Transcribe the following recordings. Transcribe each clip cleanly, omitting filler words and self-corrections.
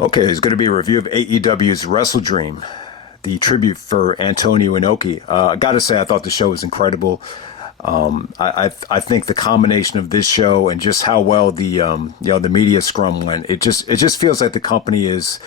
Okay, it's going to be a review of AEW's Wrestledream, the tribute for Antonio Inoki. I got to say, I thought the show was incredible. I think the combination of this show and just how well the media scrum went, it just feels like the company is.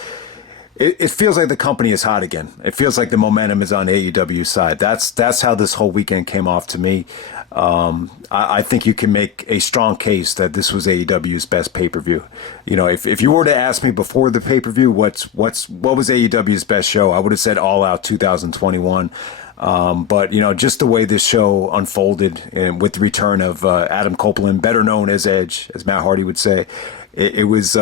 It feels like the company is hot again. It feels like the momentum is on AEW's side. That's how this whole weekend came off to me. I think you can make a strong case that this was AEW's best pay-per-view. You know, if you were to ask me before the pay-per-view, what was AEW's best show, I would have said All Out 2021. But, you know, just the way this show unfolded and with the return of Adam Copeland, better known as Edge, as Matt Hardy would say, it was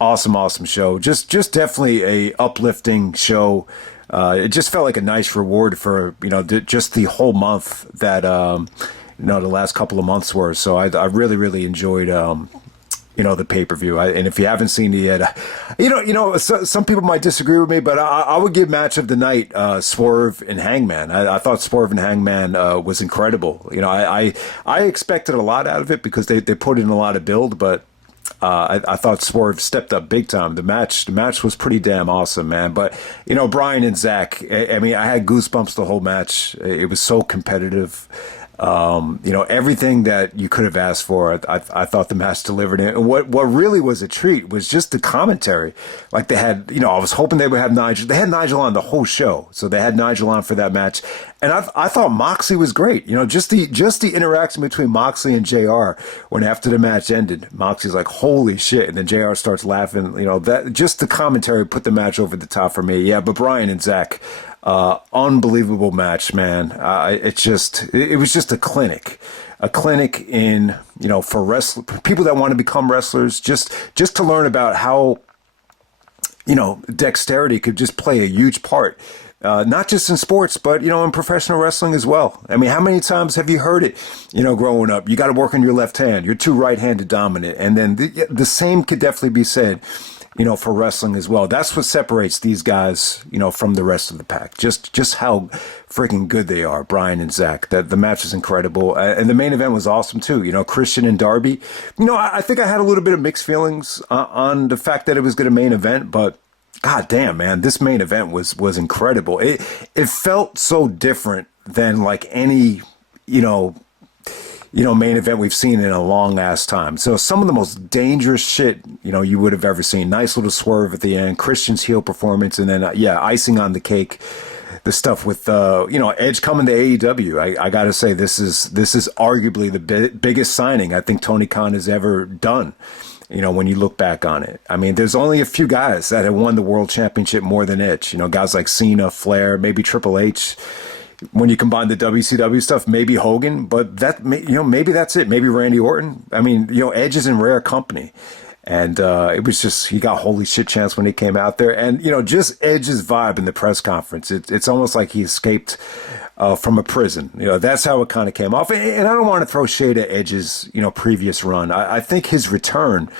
awesome show. Just definitely a uplifting show. It just felt like a nice reward for, you know, just the whole month that, you know, the last couple of months were. So I really enjoyed, you know, the pay-per-view. And if you haven't seen it yet, some people might disagree with me, but I would give match of the night, Swerve and Hangman. I thought Swerve and Hangman was incredible. You know, I expected a lot out of it because they put in a lot of build, but I thought Swerve stepped up big time. The match was pretty damn awesome, man. But, you know, Bryan and Zack, I mean, I had goosebumps the whole match. It was so competitive. You know, everything that you could have asked for, I thought the match delivered. And what really was a treat was just the commentary. Like they had, you know, I was hoping they would have Nigel. They had Nigel on the whole show. So they had Nigel on for that match. And I thought Moxley was great. You know, just the interaction between Moxley and JR when after the match ended, Moxley's like, holy shit. And then JR starts laughing. You know, that just the commentary put the match over the top for me. Yeah, but Bryan and Zack, unbelievable match, man. It was just a clinic in, you know, for people that want to become wrestlers, just to learn about how, you know, dexterity could just play a huge part. Not just in sports, but, you know, in professional wrestling as well. I mean, how many times have you heard it, you know, growing up? You got to work on your left hand. You're too right-handed dominant. And then the same could definitely be said, you know, for wrestling as well. That's what separates these guys, you know, from the rest of the pack. Just how freaking good they are, Bryan and Zack. The match is incredible. And the main event was awesome, too. You know, Christian and Darby. You know, I think I had a little bit of mixed feelings on the fact that it was going to main event, but God damn, man, this main event was incredible. It felt so different than like any, you know, main event we've seen in a long ass time. So some of the most dangerous shit, you know, you would have ever seen. Nice little swerve at the end, Christian's heel performance, and then icing on the cake, the stuff with you know, Edge coming to AEW. I got to say, this is arguably the biggest signing I think Tony Khan has ever done. You know, when you look back on it, I mean, there's only a few guys that have won the world championship more than Edge. You know, guys like Cena, Flair, maybe Triple H. When you combine the WCW stuff, maybe Hogan, but you know, maybe that's it. Maybe Randy Orton. I mean, you know, Edge is in rare company. And it was just, he got holy shit chance when he came out there. And, you know, just Edge's vibe in the press conference. It's almost like he escaped from a prison. You know, that's how it kind of came off. And I don't want to throw shade at Edge's, you know, previous run. I think his return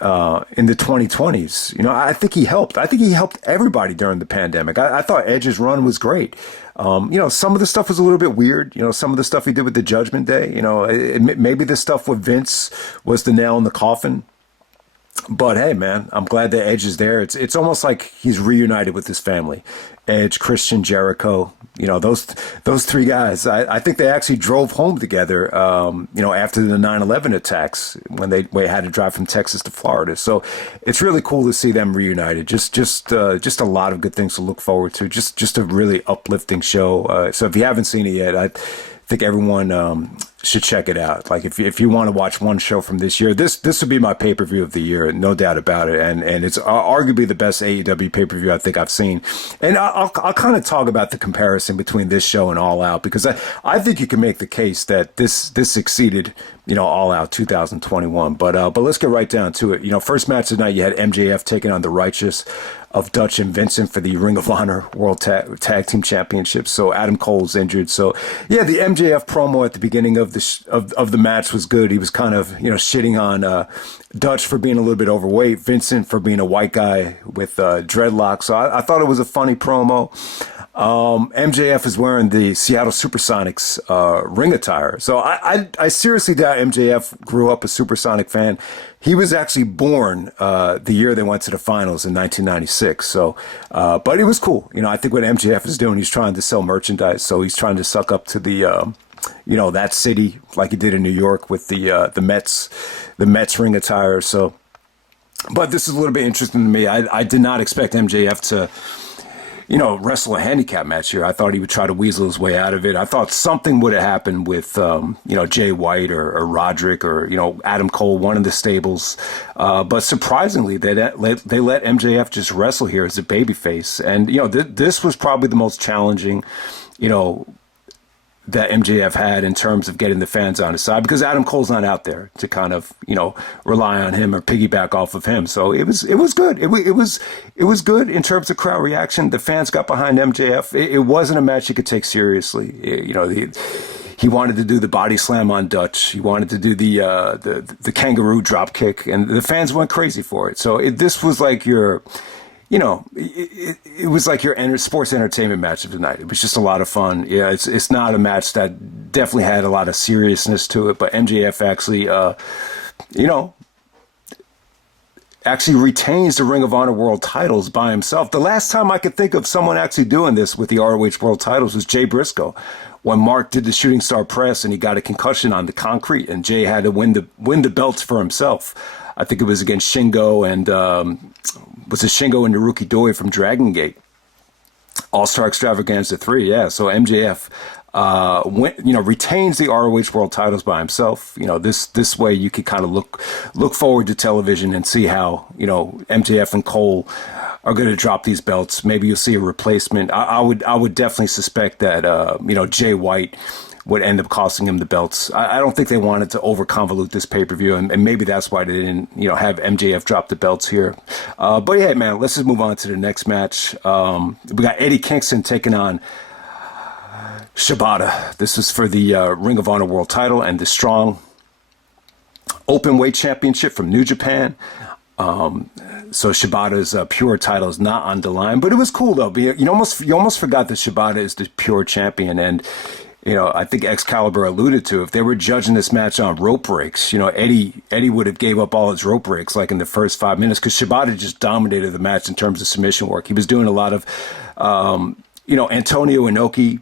in the 2020s, you know, I think he helped. I think he helped everybody during the pandemic. I thought Edge's run was great. You know, some of the stuff was a little bit weird. You know, some of the stuff he did with the Judgment Day, you know, maybe the stuff with Vince was the nail in the coffin. But hey, man, I'm glad that Edge is there. It's almost like he's reunited with his family. Edge, Christian, Jericho, you know, those three guys. I think they actually drove home together, you know, after the 9/11 attacks when they had to drive from Texas to Florida. So it's really cool to see them reunited. Just a lot of good things to look forward to. Just a really uplifting show. So if you haven't seen it yet, I think everyone should check it out. Like if you want to watch one show from this year, this would be my pay-per-view of the year, no doubt about it. And it's arguably the best AEW pay-per-view I think I've seen. And I'll kind of talk about the comparison between this show and All Out, because I think you can make the case that this exceeded, you know, All Out 2021. But let's get right down to it. You know, first match tonight, you had MJF taking on the Righteous of Dutch and Vincent for the Ring of Honor World Tag Team Championship. So Adam Cole's injured. So yeah, the MJF promo at the beginning of the match was good. He was kind of, you know, shitting on Dutch for being a little bit overweight, Vincent for being a white guy with dreadlocks. So I thought it was a funny promo. MJF is wearing the Seattle Supersonics ring attire. So I seriously doubt MJF grew up a Supersonic fan. He was actually born the year they went to the finals in 1996. So, but it was cool. I think what MJF is doing, he's trying to sell merchandise. So he's trying to suck up to the, that city like he did in New York with the Mets ring attire. So, but this is a little bit interesting to me. I did not expect MJF to wrestle a handicap match here. I thought he would try to weasel his way out of it. I thought something would have happened with, Jay White or Roderick or, Adam Cole, one of the stables. But surprisingly, they let MJF just wrestle here as a babyface. And, this was probably the most challenging, that MJF had in terms of getting the fans on his side, because Adam Cole's not out there to kind of, rely on him or piggyback off of him. So it was good. It was good in terms of crowd reaction. The fans got behind MJF. It wasn't a match you could take seriously. He wanted to do the body slam on Dutch. He wanted to do the kangaroo drop kick, and the fans went crazy for it. So this was like your, it was like your sports entertainment match of the night. It was just a lot of fun. Yeah, it's not a match that definitely had a lot of seriousness to it, but MJF actually retains the Ring of Honor World titles by himself. The last time I could think of someone actually doing this with the ROH World titles was Jay Briscoe, when Mark did the shooting star press and he got a concussion on the concrete, and Jay had to win the belts for himself. I think it was against Shingo and was it Shingo and Naruki Doi from Dragon Gate, All-Star Extravaganza 3. Yeah, so MJF retains the ROH World titles by himself. This way you could kind of look forward to television and see how MJF and Cole are going to drop these belts. Maybe you'll see a replacement. I would definitely suspect that Jay White would end up costing him the belts. I don't think they wanted to over convolute this pay-per-view, and maybe that's why they didn't, have MJF drop the belts here. But yeah, man, let's just move on to the next match. We got Eddie Kingston taking on Shibata. This is for the Ring of Honor World title and the Strong Openweight Championship from New Japan. So Shibata's pure title is not on the line, but it was cool though. You almost forgot that Shibata is the pure champion, and I think Excalibur alluded to, if they were judging this match on rope breaks, Eddie would have gave up all his rope breaks like in the first 5 minutes, because Shibata just dominated the match in terms of submission work. He was doing a lot of, Antonio Inoki,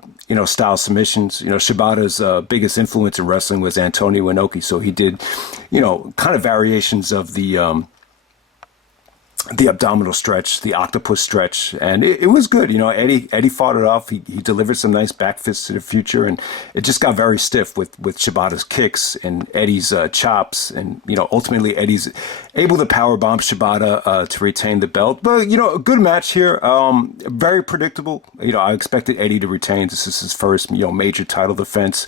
style submissions. Shibata's biggest influence in wrestling was Antonio Inoki, so he did, kind of variations of the abdominal stretch, the octopus stretch, and it was good. Eddie fought it off. He delivered some nice back fists to the future, and it just got very stiff with Shibata's kicks and Eddie's chops, and ultimately Eddie's able to powerbomb Shibata to retain the belt. But a good match here. Very predictable. I expected Eddie to retain. This is his first major title defense.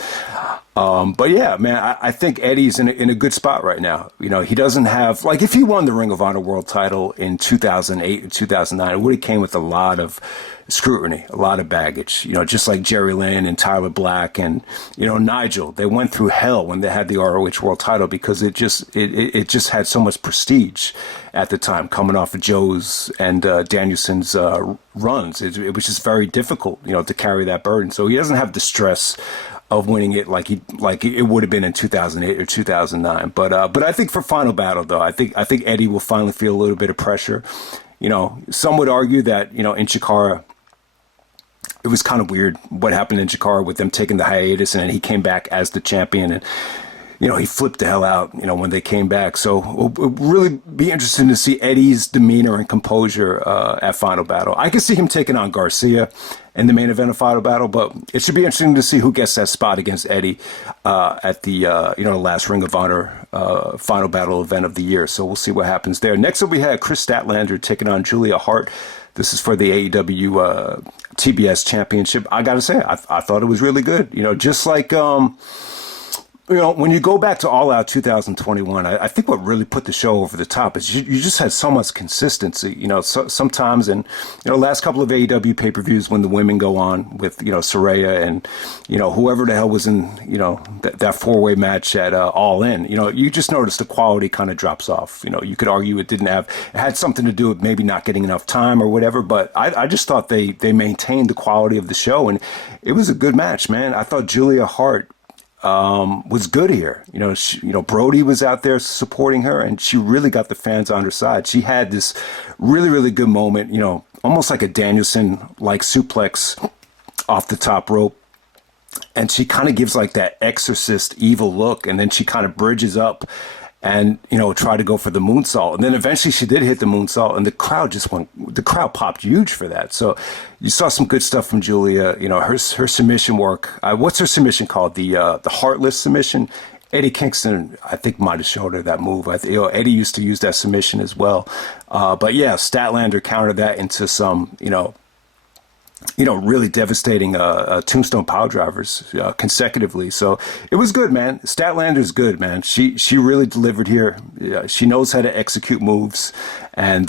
But yeah, man, I think Eddie's in a good spot right now. He doesn't have, like, if he won the Ring of Honor World title in 2008 or 2009, it would have came with a lot of scrutiny, a lot of baggage, just like Jerry Lynn and Tyler Black and, Nigel. They went through hell when they had the ROH World title, because it just had so much prestige at the time, coming off of Joe's and Danielson's runs. It was just very difficult, to carry that burden. So he doesn't have the stress of winning it like it would have been in 2008 or 2009. But I think for Final Battle though, I think Eddie will finally feel a little bit of pressure. Some would argue that in Chikara, it was kind of weird what happened in Chikara with them taking the hiatus, and then he came back as the champion, and he flipped the hell out, when they came back. So it'll really be interesting to see Eddie's demeanor and composure at Final Battle. I could see him taking on Garcia in the main event of Final Battle, but it should be interesting to see who gets that spot against Eddie at the last Ring of Honor Final Battle event of the year. So we'll see what happens there. Next up, we had Kris Statlander taking on Julia Hart. This is for the AEW TBS Championship. I gotta say, I thought it was really good. Just like when you go back to All Out 2021, I think what really put the show over the top is you just had so much consistency. Sometimes, and last couple of AEW pay-per-views when the women go on with Saraya and whoever the hell was in that four-way match at All In. You just notice the quality kind of drops off. You could argue it had something to do with maybe not getting enough time or whatever, but I just thought they maintained the quality of the show, and it was a good match, man. I thought Julia Hart was good here. Brody was out there supporting her, and she really got the fans on her side. She had this really, really good moment, almost like a Danielson-like suplex off the top rope. And she kind of gives like that exorcist evil look, and then she kind of bridges up and, try to go for the moonsault. And then eventually she did hit the moonsault, and the crowd popped huge for that. So you saw some good stuff from Julia. Her submission work. What's her submission called? The Heartless submission. Eddie Kingston, I think, might have showed her that move. Eddie used to use that submission as well. But yeah, Statlander countered that into some, really devastating tombstone power drivers consecutively. So it was good, man. Statlander's good, man. She really delivered here. She knows how to execute moves, and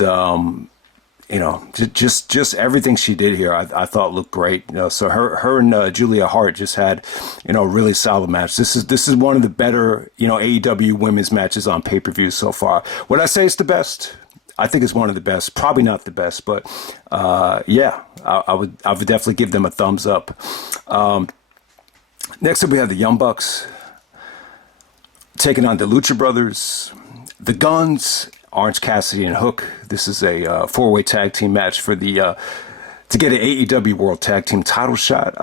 just everything she did here, I thought looked great. So her and Julia Hart just had a really solid match. This is one of the better AEW women's matches on pay-per-view so far. Would I say it's the best? I think it's one of the best. Probably not the best, but yeah, I would definitely give them a thumbs up. Next up, we have the Young Bucks taking on the Lucha Brothers, the Gunns, Orange Cassidy, and Hook. This is a four-way tag team match for the to get an AEW World Tag Team title shot.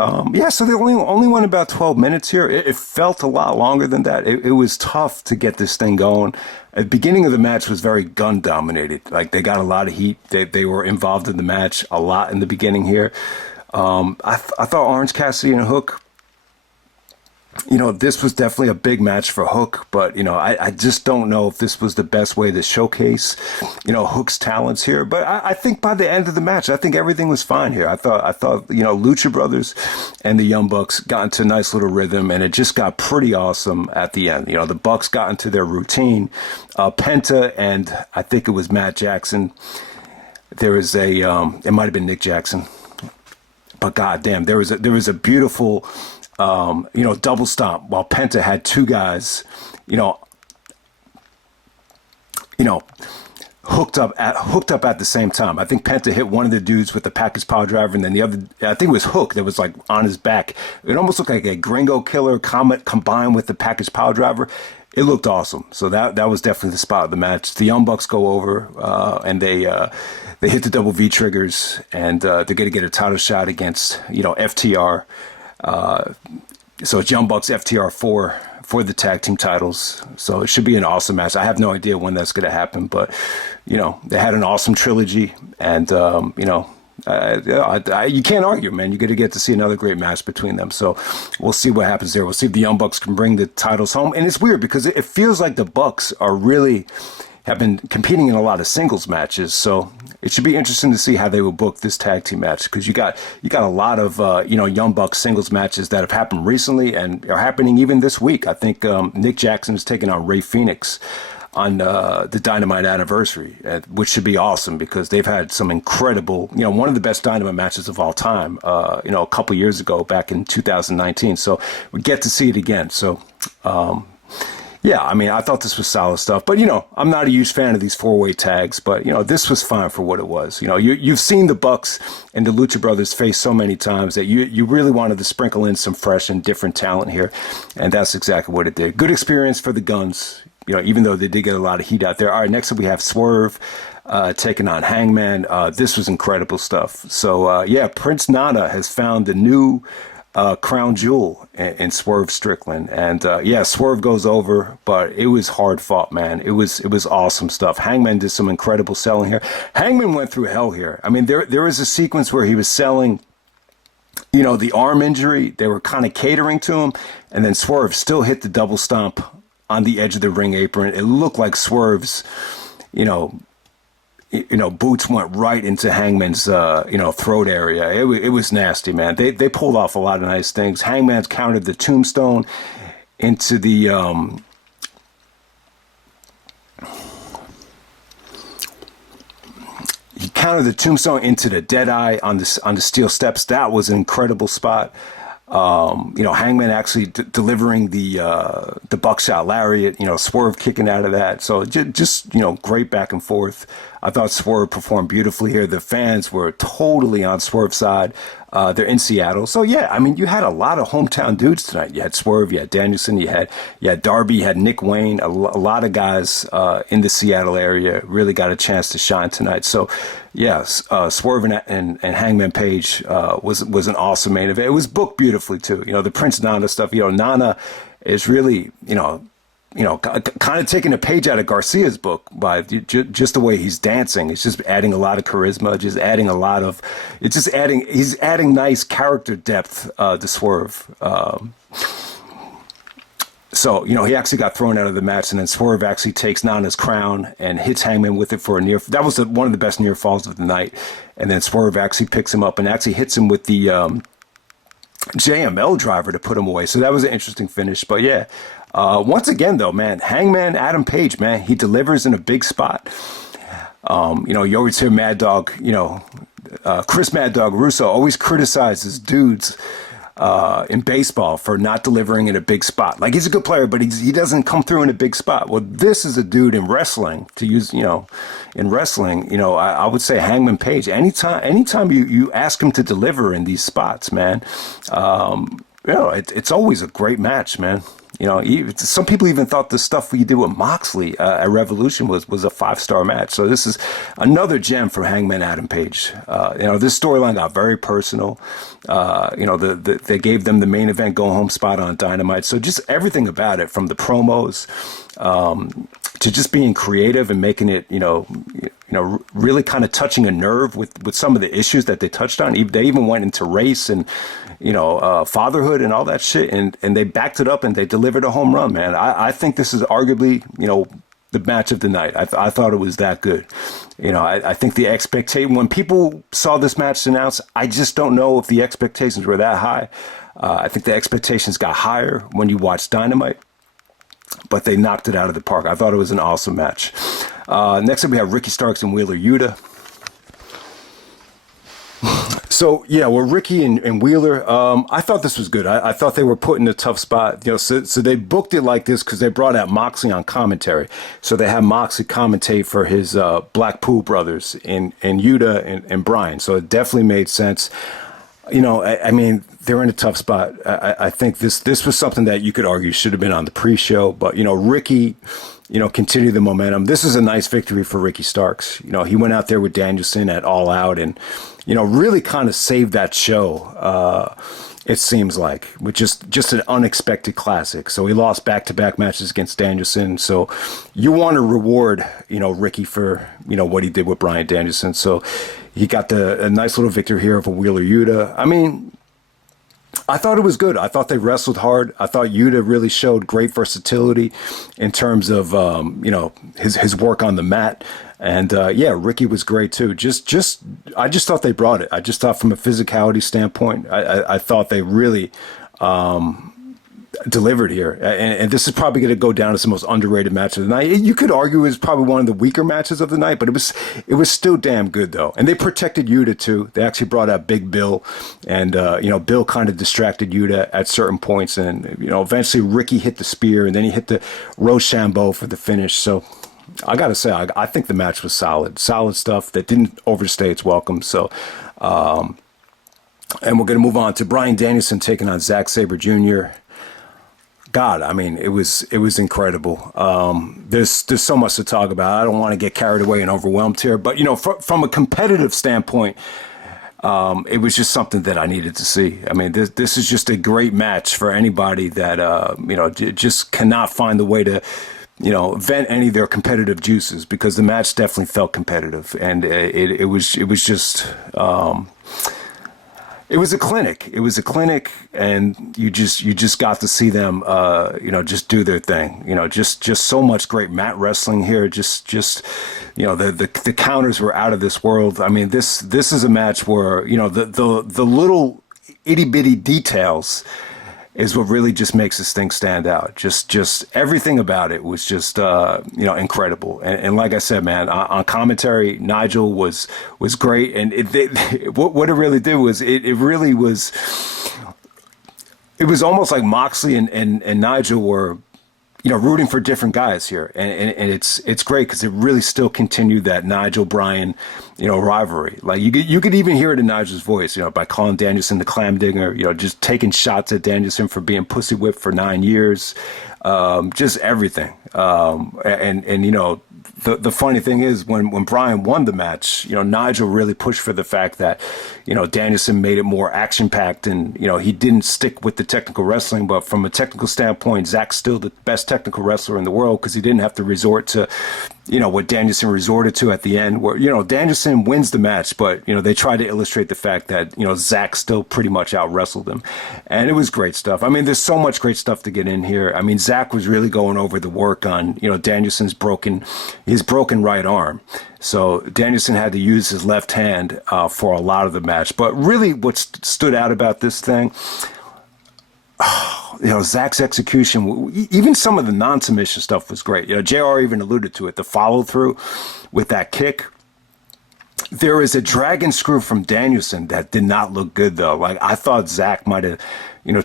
So they only went about 12 minutes here. It felt a lot longer than that. It was tough to get this thing going. At the beginning of the match was very Gunn dominated. Like, they got a lot of heat. They were involved in the match a lot in the beginning here. I thought Orange Cassidy and Hook, this was definitely a big match for Hook, but, I just don't know if this was the best way to showcase, Hook's talents here. But I think by the end of the match, I think everything was fine here. I thought, Lucha Brothers and the Young Bucks got into a nice little rhythm, and it just got pretty awesome at the end. The Bucks got into their routine. Penta and I think it was Matt Jackson. There was it might have been Nick Jackson, but goddamn, there was a beautiful double stomp while Penta had two guys, hooked up at the same time. I think Penta hit one of the dudes with the package power driver, and then the other, I think it was Hook that was like on his back. It almost looked like a Gringo Killer Comet combined with the package power driver. It looked awesome. So that was definitely the spot of the match. The Young Bucks go over, and they hit the double V triggers, and they're going to get a title shot against, FTR. So it's Young Bucks FTR for the tag team titles. So it should be an awesome match. I have no idea when that's going to happen, but they had an awesome trilogy, and you can't argue, man. You're going to get to see another great match between them. So we'll see what happens there. We'll see if the Young Bucks can bring the titles home. And it's weird because it feels like the Bucks have been competing in a lot of singles matches. So it should be interesting to see how they will book this tag team match, because you got a lot of Young Bucks singles matches that have happened recently and are happening even this week. I think Nick Jackson is taking on Ray Phoenix on the Dynamite anniversary, which should be awesome because they've had some incredible, one of the best Dynamite matches of all time, a couple years ago back in 2019. So we get to see it again. So, yeah, I mean, I thought this was solid stuff, but I'm not a huge fan of these four-way tags, but this was fine for what it was. You've seen the Bucks and the Lucha Brothers face so many times that you really wanted to sprinkle in some fresh and different talent here, and that's exactly what it did. Good experience for the Gunns, even though they did get a lot of heat out there. All right, next up we have Swerve taking on Hangman. This was incredible stuff. So yeah, Prince Nana has found the new crown jewel in Swerve Strickland, and yeah, Swerve goes over, but it was hard fought, man. It was awesome stuff. Hangman did some incredible selling here. Hangman went through hell here. I mean, there was a sequence where he was selling, the arm injury. They were kind of catering to him, and then Swerve still hit the double stomp on the edge of the ring apron. It looked like Swerve's, boots went right into Hangman's, throat area. It was nasty, man. They pulled off a lot of nice things. Hangman's countered the tombstone. into the he countered the tombstone into the Deadeye on the steel steps. That was an incredible spot. Hangman actually delivering the buckshot lariat, Swerve kicking out of that. So just great back and forth. I thought Swerve performed beautifully here. The fans were totally on Swerve's side. They're in Seattle. So yeah, I mean, you had a lot of hometown dudes tonight. You had Swerve, you had Danielson, you had Darby, you had Nick Wayne, a lot of guys in the Seattle area really got a chance to shine tonight. So yes, Swerve and Hangman Page was an awesome main event. It was booked beautifully too. The Prince Nana stuff. Nana is really kind of taking a page out of Garcia's book by just the way he's dancing. It's just adding a lot of charisma, he's adding nice character depth to Swerve. So, he actually got thrown out of the match, and then Swerve actually takes Nana's crown and hits Hangman with it for a near. That was one of the best near falls of the night. And then Swerve actually picks him up and actually hits him with the JML driver to put him away. So that was an interesting finish. But yeah, once again, though, man, Hangman Adam Page, man, he delivers in a big spot. You always hear Mad Dog, Chris Mad Dog Russo always criticizes dudes in baseball for not delivering in a big spot. Like, he's a good player, but he doesn't come through in a big spot. Well, this is a dude in wrestling, to use, in wrestling, I would say Hangman Page, anytime you ask him to deliver in these spots, man, it's always a great match, man. Some people even thought the stuff we did with Moxley at Revolution was a 5-star match. So this is another gem for Hangman Adam Page. This storyline got very personal. They gave them the main event go home spot on Dynamite. So just everything about it, from the promos to just being creative and making it, really kind of touching a nerve with some of the issues that they touched on. They even went into race and, fatherhood and all that shit. And they backed it up and they delivered a home run, man. I think this is arguably, the match of the night. I thought it was that good. I think the expectation, when people saw this match announced, I just don't know if the expectations were that high. I think the expectations got higher when you watched Dynamite, but they knocked it out of the park. I thought it was an awesome match. Next up, we have Ricky Starks and Wheeler Yuta. So, yeah, well, Ricky and Wheeler, I thought this was good. I thought they were put in a tough spot. So they booked it like this because they brought out Moxley on commentary. So they had Moxley commentate for his Blackpool brothers and Yuta and Bryan. So it definitely made sense. I mean, they're in a tough spot. I think this was something that you could argue should have been on the pre-show. But, Ricky, continue the momentum. This is a nice victory for Ricky Starks. He went out there with Danielson at All Out and, really kind of saved that show, it seems like, with just an unexpected classic. So he lost back-to-back matches against Danielson. So you want to reward, Ricky for, what he did with Bryan Danielson. So he got a nice little victory here over Wheeler Yuta. I mean, I thought it was good. I thought they wrestled hard. I thought Yuta really showed great versatility in terms of, his work on the mat. And, Ricky was great too. I just thought they brought it. I just thought from a physicality standpoint, I thought they really, delivered here. And this is probably going to go down as the most underrated match of the night. You could argue it was probably one of the weaker matches of the night, but it was still damn good though. And they protected Yuta too. They actually brought out Big Bill, and Bill kind of distracted Yuta at certain points, and eventually Ricky hit the spear, and then he hit the Rochambeau for the finish. So I gotta say, I think the match was solid stuff that didn't overstay its welcome. So and we're gonna move on to Bryan Danielson taking on Zack Sabre Jr. God, I mean, it was incredible. There's so much to talk about. I don't want to get carried away and overwhelmed here, but from a competitive standpoint, it was just something that I needed to see. I mean, this is just a great match for anybody that just cannot find the way to vent any of their competitive juices, because the match definitely felt competitive, and it was just. It was a clinic. It was a clinic, and you just got to see them, just do their thing. Just so much great mat wrestling here. The counters were out of this world. I mean, this is a match where the little itty bitty details, is what really just makes this thing stand out. Just everything about it was just incredible. And like I said, man, on commentary, Nigel was great. And what it really did was it really was. It was almost like Moxley and Nigel were, rooting for different guys here, and it's great because it really still continued that Nigel Bryan, rivalry. Like you could even hear it in Nigel's voice, by calling Danielson the clam digger, just taking shots at Danielson for being pussy whipped for 9 years, just everything. The funny thing is when Bryan won the match, Nigel really pushed for the fact that, Danielson made it more action packed and, he didn't stick with the technical wrestling. But from a technical standpoint, Zack's still the best technical wrestler in the world because he didn't have to resort to, what Danielson resorted to at the end where, Danielson wins the match, but, they tried to illustrate the fact that, Zack still pretty much out wrestled him. And it was great stuff. I mean, there's so much great stuff to get in here. I mean, Zack was really going over the work on, Danielson's broken right arm. So Danielson had to use his left hand for a lot of the match. But really what stood out about this thing, Zack's execution, even some of the non-submission stuff was great. JR even alluded to it, the follow-through with that kick. There is a dragon screw from Danielson that did not look good, though. Like, I thought Zack might have,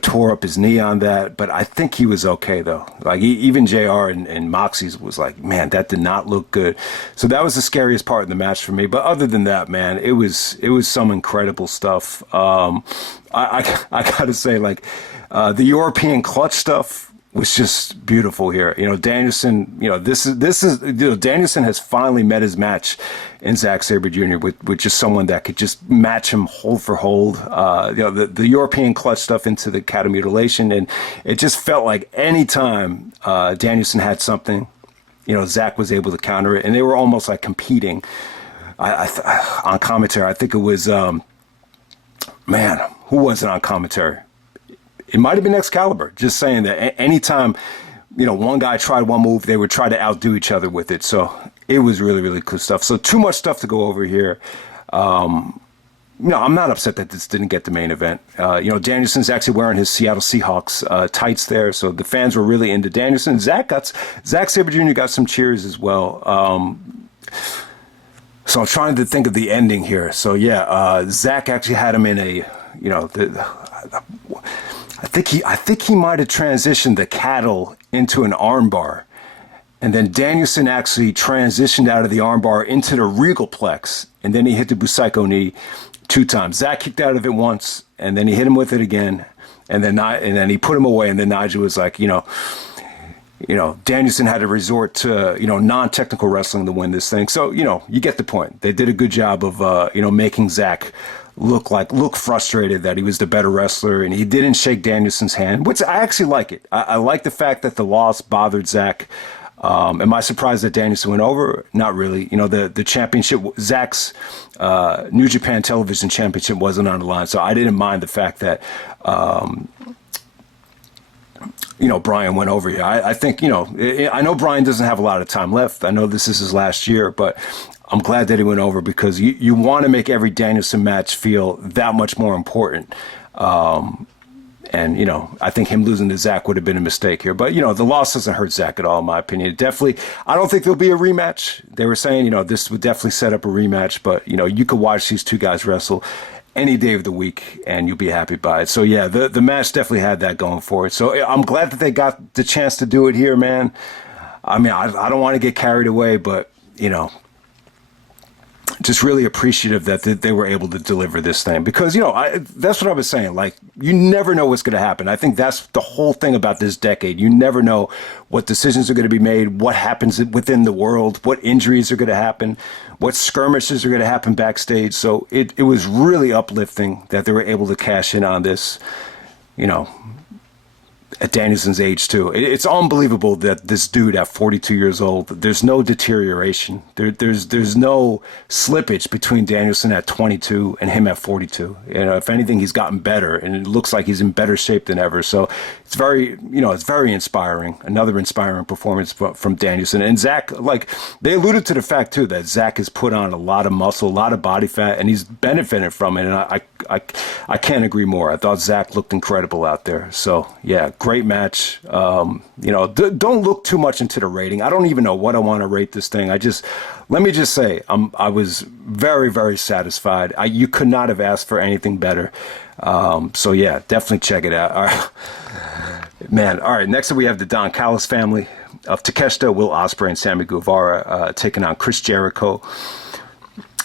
tore up his knee on that, but I think he was okay, though. Like, even JR and Moxie's was like, man, that did not look good. So that was the scariest part of the match for me. But other than that, man, it was some incredible stuff. I gotta say, like, the European clutch stuff was just beautiful here. Danielson, Danielson has finally met his match in Zack Sabre Jr. with just someone that could just match him hold for hold. The European clutch stuff into the cat mutilation, and it just felt like any time Danielson had something, Zack was able to counter it, and they were almost like competing. On commentary, I think it was who was it on commentary? It might have been Excalibur, just saying that anytime, one guy tried one move, they would try to outdo each other with it. So it was really, really cool stuff. So too much stuff to go over here. I'm not upset that this didn't get the main event. Danielson's actually wearing his Seattle Seahawks tights there. So the fans were really into Danielson. Zack Sabre Jr. got some cheers as well. So I'm trying to think of the ending here. So yeah, Zack actually had him in a, I think he might have transitioned the cattle into an armbar, and then Danielson actually transitioned out of the armbar into the regal plex, and then he hit the Busaiku knee 2 times. Zack kicked out of it once, and then he hit him with it again, and then he put him away, and then Nigel was like, Danielson had to resort to, non-technical wrestling to win this thing. So, you get the point. They did a good job of, making Zack look frustrated that he was the better wrestler, and he didn't shake Danielson's hand, which I actually like it. I like the fact that the loss bothered Zack. Am I surprised that Danielson went over? Not really. The championship, Zack's New Japan Television Championship wasn't on the line, so I didn't mind the fact that Bryan went over here. I think, I know Bryan doesn't have a lot of time left. I know this is his last year, but I'm glad that he went over because you want to make every Danielson match feel that much more important. And, I think him losing to Zack would have been a mistake here. But, the loss doesn't hurt Zack at all, in my opinion. Definitely, I don't think there'll be a rematch. They were saying, this would definitely set up a rematch. But, you could watch these two guys wrestle any day of the week and you'll be happy by it. So, yeah, the match definitely had that going for it. So I'm glad that they got the chance to do it here, man. I mean, I don't want to get carried away, but, just really appreciative that they were able to deliver this thing because, that's what I was saying. Like, you never know what's going to happen. I think that's the whole thing about this decade. You never know what decisions are going to be made, what happens within the world, what injuries are going to happen, what skirmishes are going to happen backstage. So it was really uplifting that they were able to cash in on this, at Danielson's age too. It's unbelievable that this dude at 42 years old, there's no deterioration. There's no slippage between Danielson at 22 and him at 42. If anything, he's gotten better, and it looks like he's in better shape than ever. So it's very inspiring. Another inspiring performance from Danielson. And Zack, like, they alluded to the fact too that Zack has put on a lot of muscle, a lot of body fat, and he's benefited from it. And I can't agree more. I thought Zack looked incredible out there. So yeah, great match. Don't look too much into the rating. I don't even know what I want to rate this thing. Let me just say, I was very, very satisfied. You could not have asked for anything better. So yeah, definitely check it out. All right. Man, all right. Next up, we have the Don Callis family of Takeshita, Will Ospreay, and Sammy Guevara taking on Chris Jericho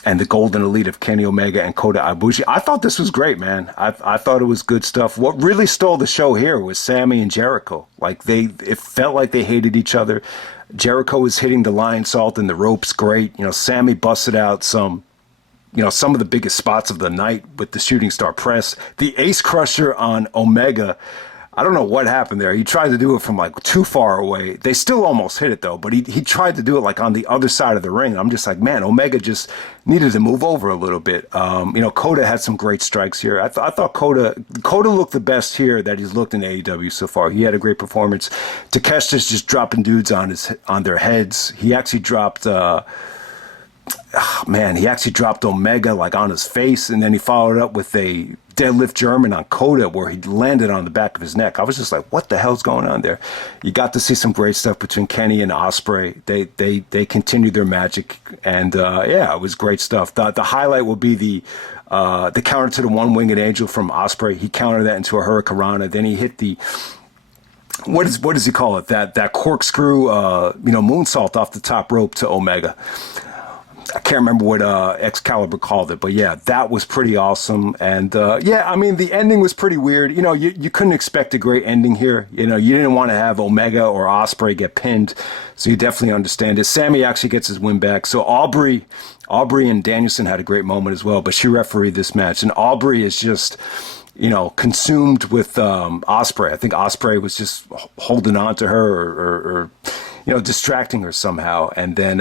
and the Golden Elite of Kenny Omega and Kota Ibushi. I thought this was great, man. I thought it was good stuff. What really stole the show here was Sammy and Jericho. Like, it felt like they hated each other. Jericho was hitting the lion salt and the ropes great. Sammy busted out some of the biggest spots of the night with the shooting star press. The ace crusher on Omega, I don't know what happened there. He tried to do it from like too far away. They still almost hit it though, but he tried to do it like on the other side of the ring. I'm just like, man, Omega just needed to move over a little bit. Kota had some great strikes here. I thought Kota looked the best here that he's looked in AEW so far. He had a great performance. Takeshita's just dropping dudes on their heads. He actually dropped Omega like on his face, and then he followed up with a deadlift German on Kota where he landed on the back of his neck. I was just like, what the hell's going on there? You got to see some great stuff between Kenny and Ospreay. They continued their magic, and it was great stuff. The highlight will be the counter to the one-winged angel from Ospreay. He countered that into a hurricanrana. Then he hit the what does he call it? That corkscrew moonsault off the top rope to Omega. I can't remember what Excalibur called it, but yeah, that was pretty awesome. And the ending was pretty weird. You couldn't expect a great ending here. You didn't want to have Omega or Ospreay get pinned, so you definitely understand it. Sammy actually gets his win back. So Aubrey and Danielson had a great moment as well, but she refereed this match, and Aubrey is just consumed with Ospreay. I think Ospreay was just holding on to her or distracting her somehow, and then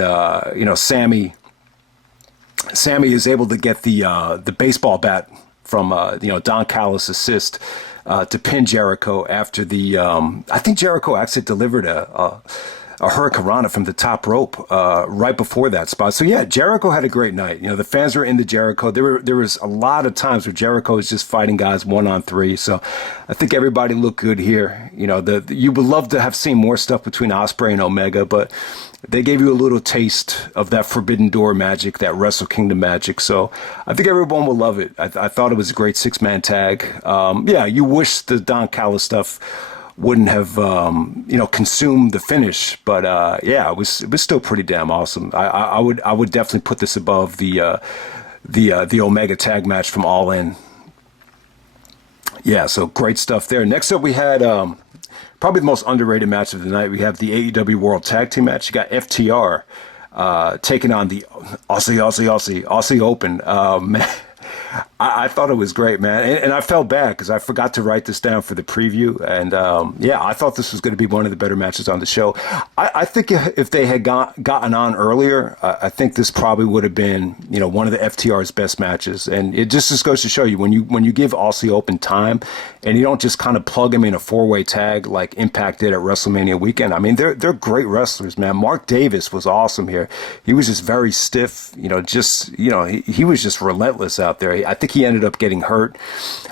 Sammy is able to get the baseball bat from Don Callis' assist to pin Jericho after I think Jericho actually delivered a hurricanrana from the top rope right before that spot. So yeah, Jericho had a great night. The fans were into Jericho. There was a lot of times where Jericho was just fighting guys 1-on-3. So I think everybody looked good here. You would love to have seen more stuff between Ospreay and Omega, but they gave you a little taste of that Forbidden Door magic, that Wrestle Kingdom magic. So I think everyone will love it. I thought it was a great 6-man tag. You wish the Don Callis stuff wouldn't have consumed the finish, but it was still pretty damn awesome. I would definitely put this above the Omega tag match from Allin. Yeah, so great stuff there. Next up, we had probably the most underrated match of the night. We have the AEW World Tag Team match. You got FTR taking on the Aussie Open. Man, I thought it was great, man. And I felt bad because I forgot to write this down for the preview. And I thought this was going to be one of the better matches on the show. I think if they had gotten on earlier, I think this probably would have been, one of the FTR's best matches. And it just goes to show you when you give Aussie Open time and you don't just kind of plug him in a 4-way tag like Impact did at WrestleMania weekend. I mean, they're great wrestlers, man. Mark Davis was awesome here. He was just very stiff, he was just relentless out there. I think he ended up getting hurt.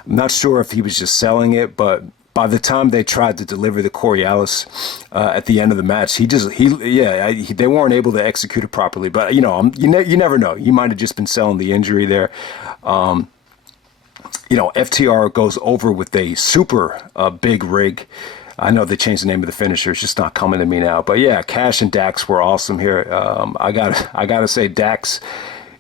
I'm not sure if he was just selling it, but by the time they tried to deliver the Coriolis at the end of the match, they weren't able to execute it properly. But you never know. He might have just been selling the injury there. FTR goes over with a super big rig. I know they changed the name of the finisher. It's just not coming to me now. But yeah, Cash and Dax were awesome here. I gotta say, Dax.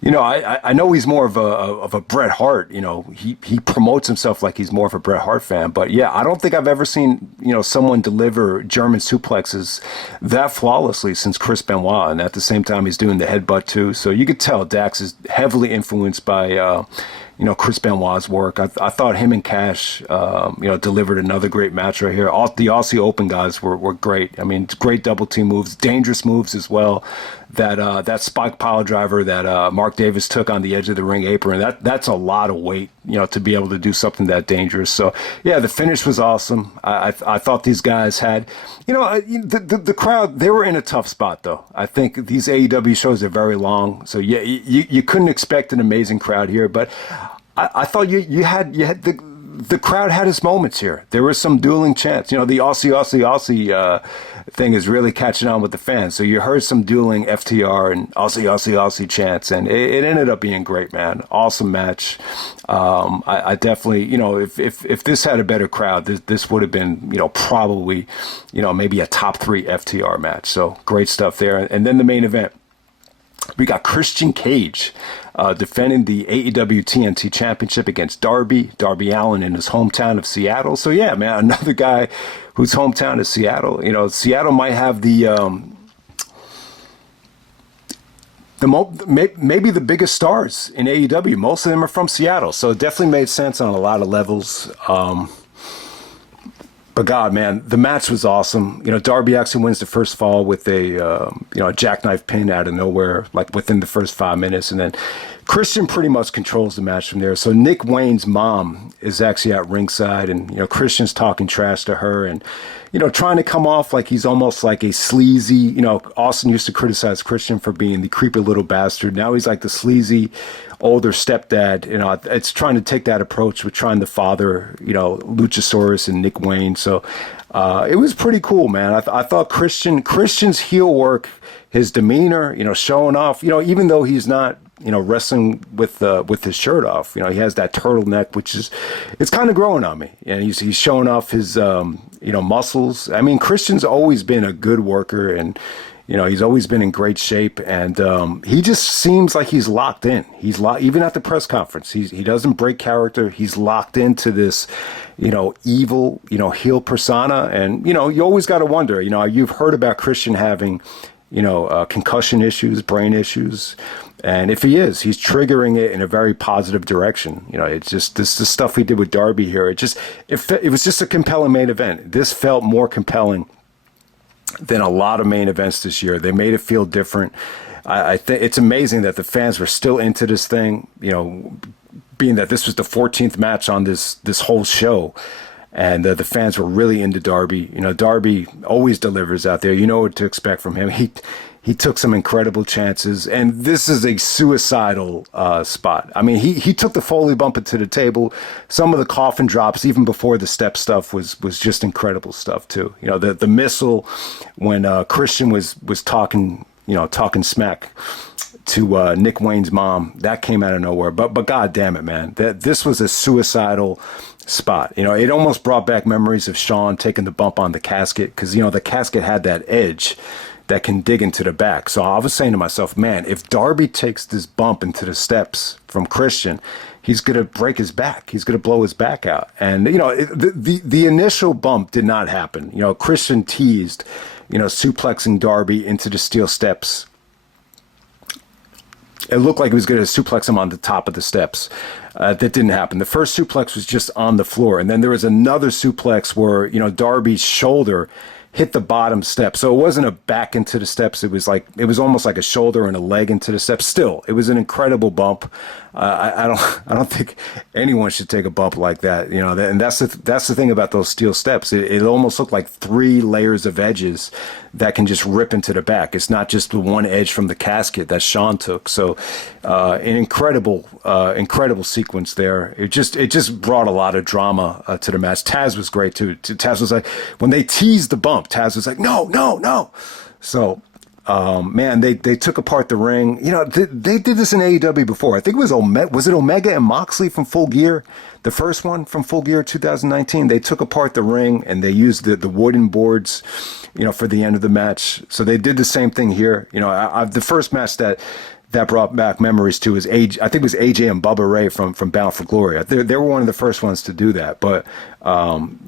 I know he's more of a Bret Hart. He promotes himself like he's more of a Bret Hart fan. But yeah, I don't think I've ever seen someone deliver German suplexes that flawlessly since Chris Benoit. And at the same time, he's doing the headbutt too. So you could tell Dax is heavily influenced by Chris Benoit's work. I thought him and Cash, delivered another great match right here. The Aussie Open guys were great. I mean, great double team moves, dangerous moves as well. That spike pile driver that Mark Davis took on the edge of the ring apron, that's a lot of weight, to be able to do something that dangerous. So yeah, the finish was awesome. I thought these guys had, the crowd, they were in a tough spot though. I think these AEW shows are very long, so yeah, you couldn't expect an amazing crowd here, but I thought you had the crowd had its moments here. There was some dueling chants. The Aussie thing is really catching on with the fans. So you heard some dueling FTR and Aussie chants, and it ended up being great, man. Awesome match. I definitely, if this had a better crowd, this would have been, probably, maybe a top 3 FTR match. So great stuff there. And then the main event, we got Christian Cage defending the AEW TNT Championship against Darby Allin in his hometown of Seattle. So yeah, man, another guy whose hometown is Seattle. Seattle might have maybe the biggest stars in AEW. Most of them are from Seattle, so it definitely made sense on a lot of levels. But God, man, the match was awesome. Darby actually wins the first fall with a jackknife pin out of nowhere, like within the first 5 minutes. And then Christian pretty much controls the match from there. So Nick Wayne's mom is actually at ringside, and, Christian's talking trash to her and, trying to come off like he's almost like a sleazy, Austin used to criticize Christian for being the creepy little bastard. Now he's like the sleazy older stepdad. It's trying to take that approach with trying to father, Luchasaurus and Nick Wayne. So it was pretty cool, man. I thought Christian's heel work, his demeanor, showing off, even though he's not, wrestling with his shirt off, he has that turtleneck, which it's kind of growing on me. And he's showing off his, muscles. I mean, Christian's always been a good worker, and, he's always been in great shape, and he just seems like he's locked in. Even at the press conference, he doesn't break character. He's locked into this, evil, heel persona. And, you always got to wonder, you've heard about Christian having, concussion issues, brain issues. And if he is, he's triggering it in a very positive direction. It's just the stuff we did with Darby here. It was just a compelling main event. This felt more compelling than a lot of main events this year. They made it feel different. I think it's amazing that the fans were still into this thing, being that this was the 14th match on this whole show. And the fans were really into Darby. Darby always delivers out there. You know what to expect from him. He took some incredible chances, and this is a suicidal spot. I mean, he took the Foley bump into the table. Some of the coffin drops, even before the step stuff, was just incredible stuff too. The missile when Christian was talking smack to Nick Wayne's mom, that came out of nowhere. But God damn it, man, this was a suicidal spot. It almost brought back memories of Shawn taking the bump on the casket, because the casket had that edge that can dig into the back. So I was saying to myself, man, if Darby takes this bump into the steps from Christian, he's going to break his back. He's going to blow his back out. And, the initial bump did not happen. Christian teased, suplexing Darby into the steel steps. It looked like he was going to suplex him on the top of the steps. That didn't happen. The first suplex was just on the floor. And then there was another suplex where, Darby's shoulder hit the bottom step. So it wasn't a back into the steps. It was almost like a shoulder and a leg into the steps. Still, it was an incredible bump. I don't think anyone should take a bump like that. And that's the thing about those steel steps. It almost looked like 3 layers of edges that can just rip into the back. It's not just the one edge from the casket that Shawn took. So, an incredible sequence there. It just brought a lot of drama to the match. Taz was great too. Taz was like, when they teased the bump, Taz was like, no. So, man, they took apart the ring. They did this in AEW before. I think it was Omega and Moxley from Full Gear, the first one from Full Gear 2019. They took apart the ring and they used the wooden boards, for the end of the match. So they did the same thing here. The first match that that brought back memories to is AJ. I think it was AJ and Bubba Ray from Bound for Glory. They were one of the first ones to do that. But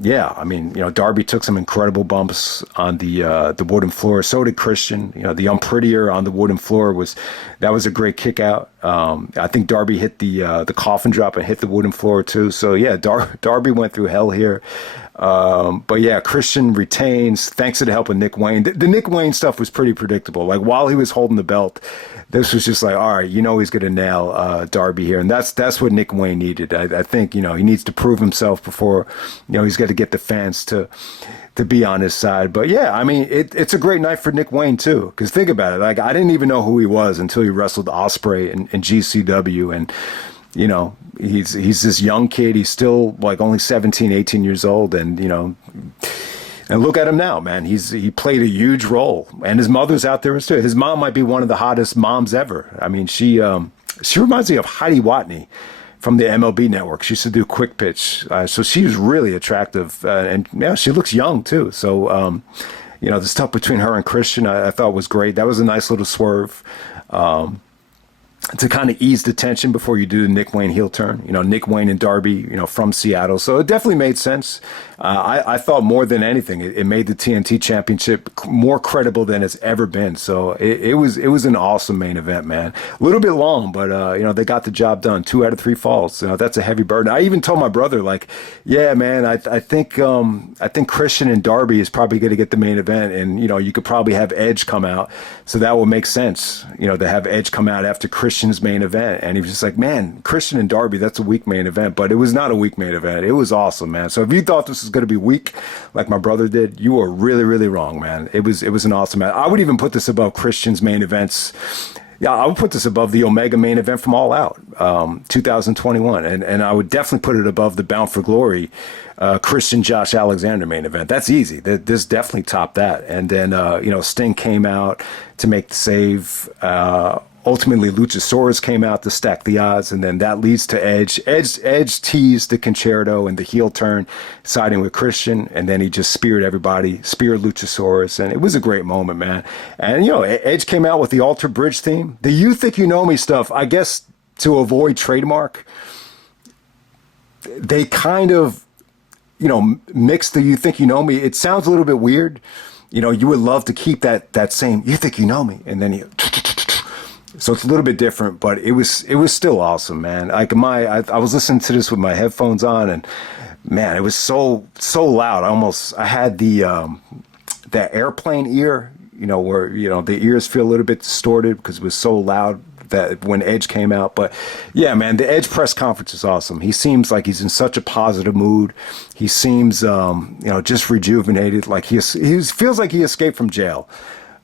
yeah, I mean, Darby took some incredible bumps on the wooden floor. So did Christian. The unprettier on the wooden floor was a great kick out. I think Darby hit the coffin drop and hit the wooden floor too. So yeah, Darby went through hell here. But yeah, Christian retains thanks to the help of Nick Wayne. The Nick Wayne stuff was pretty predictable. Like while he was holding the belt, this was just like, all right, he's going to nail Darby here. And that's what Nick Wayne needed. I think, he needs to prove himself before, he's got to get the fans to be on his side. But yeah, I mean, it's a great night for Nick Wayne too. Because think about it. Like I didn't even know who he was until he wrestled Ospreay in GCW. And, he's this young kid. He's still like only 17, 18 years old. And, and look at him now, man. He played a huge role, and his mother's out there too. His mom might be one of the hottest moms ever. I mean, she reminds me of Heidi Watney from the MLB Network. She used to do quick pitch, so she was really attractive, and yeah, she looks young too. So, the stuff between her and Christian, I thought was great. That was a nice little swerve. To kind of ease the tension before you do the Nick Wayne heel turn. Nick Wayne and Darby, from Seattle. So it definitely made sense. I thought more than anything, it made the TNT Championship more credible than it's ever been. So it was an awesome main event, man. A little bit long, but they got the job done. 2 out of 3 falls. That's a heavy burden. I even told my brother, like, yeah, man, I think Christian and Darby is probably going to get the main event, and you could probably have Edge come out, so that will make sense. To have Edge come out after Christian's main event, and he was just like, man, Christian and Darby, that's a weak main event, but it was not a weak main event. It was awesome, man. So if you thought this was going to be weak, like my brother did, you were really, really wrong, man. It was an awesome match. I would even put this above Christian's main events. Yeah, I would put this above the Omega main event from All Out, 2021, and I would definitely put it above the Bound for Glory Christian Josh Alexander main event. That's easy. This definitely topped that. And then Sting came out to make the save. Ultimately, Luchasaurus came out to stack the odds, and then that leads to Edge. Edge teased the concerto and the heel turn, siding with Christian, and then he just speared everybody, speared Luchasaurus, and it was a great moment, man. And, Edge came out with the Alter Bridge theme. The You Think You Know Me stuff, I guess to avoid trademark, they kind of, mixed the You Think You Know Me. It sounds a little bit weird. You would love to keep that same You Think You Know Me, and then so it's a little bit different, but it was still awesome, man. Like I was listening to this with my headphones on, and man, it was so loud. I had that airplane ear, where the ears feel a little bit distorted because it was so loud that when Edge came out. But yeah, man, the Edge press conference is awesome. He seems like he's in such a positive mood. He seems just rejuvenated. Like he feels like he escaped from jail.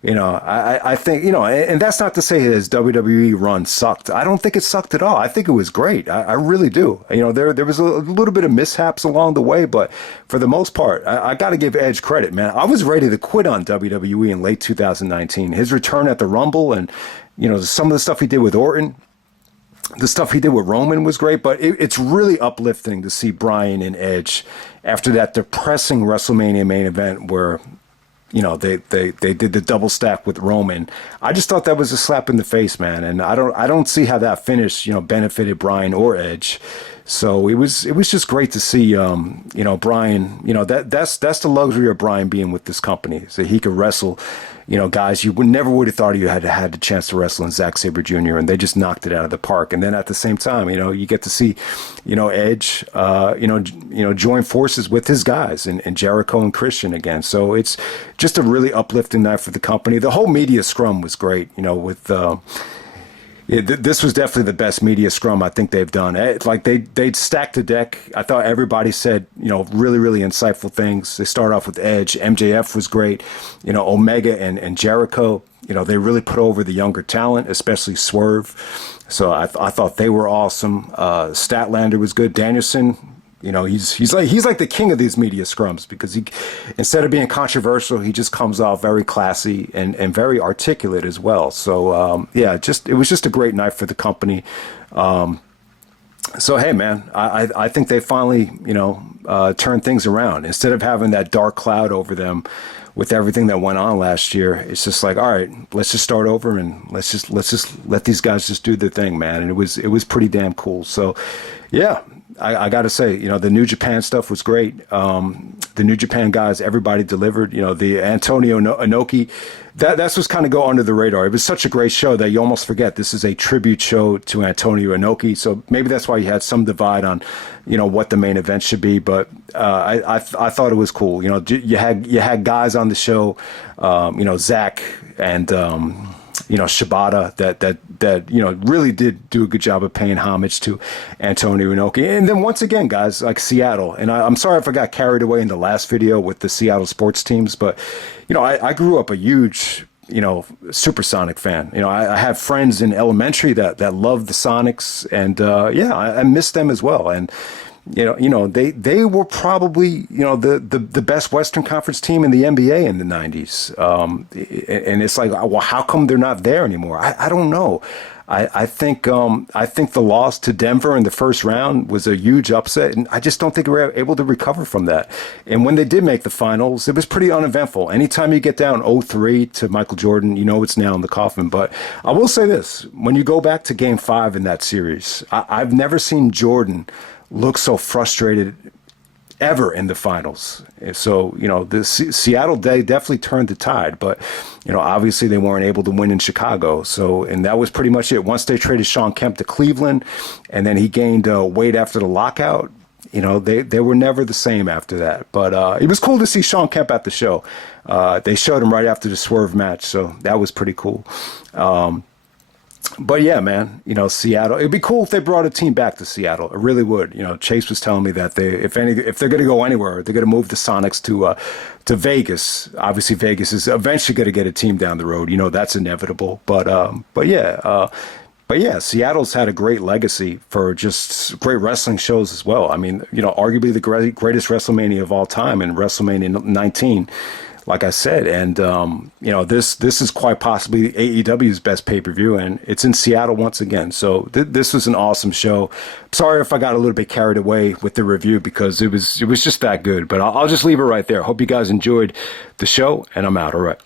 I think, and that's not to say his WWE run sucked. I don't think it sucked at all. I think it was great. I really do. There was a little bit of mishaps along the way, but for the most part, I got to give Edge credit, man. I was ready to quit on WWE in late 2019. His return at the Rumble and, some of the stuff he did with Orton, the stuff he did with Roman was great, but it's really uplifting to see Bryan and Edge after that depressing WrestleMania main event where, they did the double stack with Roman. I just thought that was a slap in the face, man. And I don't see how that finish, benefited Bryan or Edge. So it was just great to see, Bryan, that's the luxury of Bryan being with this company, so he could wrestle, guys you never would have thought you had the chance to wrestle in Zack Sabre Jr., and they just knocked it out of the park. And then at the same time, you get to see, Edge, join forces with his guys and Jericho and Christian again. So it's just a really uplifting night for the company. The whole media scrum was great, with, this was definitely the best media scrum I think they've done. Like they'd stacked the deck. I thought everybody said, really, really insightful things. They start off with Edge. MJF was great. Omega and Jericho, they really put over the younger talent, especially Swerve. So I thought they were awesome. Statlander was good. Danielson, he's like the king of these media scrums because he, instead of being controversial, he just comes off very classy and very articulate as well. So it was just a great night for the company. So hey, man, I think they finally turned things around. Instead of having that dark cloud over them with everything that went on last year, it's just like, all right, let's just start over and let's just let these guys just do their thing, man. And it was pretty damn cool. So yeah. I got to say, the New Japan stuff was great. The New Japan guys, everybody delivered. The Antonio Inoki, that's what's kind of go under the radar. It was such a great show that you almost forget this is a tribute show to Antonio Inoki. So maybe that's why you had some divide on, what the main event should be. But I thought it was cool. You had guys on the show, Zack and Shibata that really did do a good job of paying homage to Antonio Inoki. And then once again, guys like Seattle, and I'm sorry if I got carried away in the last video with the Seattle sports teams, but I grew up a huge Supersonic fan. I have friends in elementary that loved the Sonics, and I miss them as well. And they were probably the best Western Conference team in the NBA in the 90s. And it's like, well, how come they're not there anymore? I don't know. I think the loss to Denver in the first round was a huge upset, and I just don't think we were able to recover from that. And when they did make the finals, it was pretty uneventful. Anytime you get down 0-3 to Michael Jordan, it's nail in the coffin. But I will say this: when you go back to Game 5 in that series, I've never seen Jordan look so frustrated ever in the finals. So, the Seattle, they definitely turned the tide, but, obviously they weren't able to win in Chicago. So, and that was pretty much it. Once they traded Shawn Kemp to Cleveland, and then he gained weight after the lockout, they were never the same after that. But it was cool to see Shawn Kemp at the show. They showed him right after the Swerve match, so that was pretty cool. But yeah, man, Seattle, it'd be cool if they brought a team back to Seattle. It really would. Chase was telling me that if they're going to go anywhere, they're going to move the Sonics to Vegas. Obviously, Vegas is eventually going to get a team down the road. That's inevitable. But yeah, Seattle's had a great legacy for just great wrestling shows as well. I mean, arguably the greatest WrestleMania of all time in WrestleMania 19. Like I said, and this is quite possibly AEW's best pay-per-view, and it's in Seattle once again. So this was an awesome show. Sorry if I got a little bit carried away with the review because it was just that good. But I'll just leave it right there. Hope you guys enjoyed the show, and I'm out. All right.